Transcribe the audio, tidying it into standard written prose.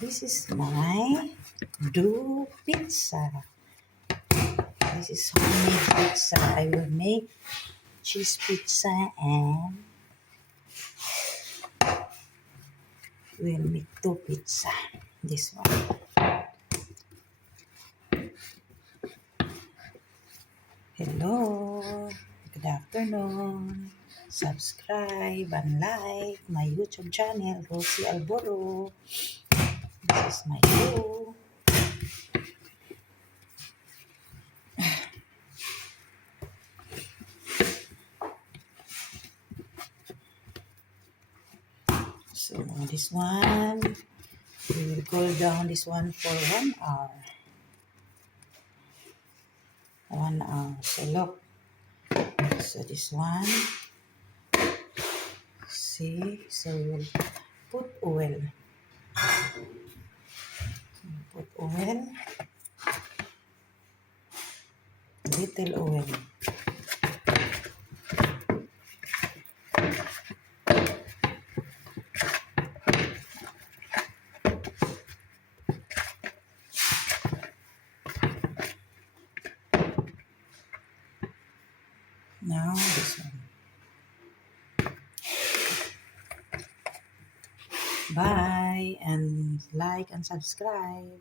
This is my dough pizza. This is homemade pizza. I will make cheese pizza and we'll make two pizza. This one. Hello. Good afternoon. Subscribe and like my YouTube channel, Rosie Alboro. This is my dough. So this one, we will cool down this one for 1 hour. 1 hour. So look. So this one, see, so we'll put oil. Put oil. Little oil. Now this one. Bye and like and subscribe.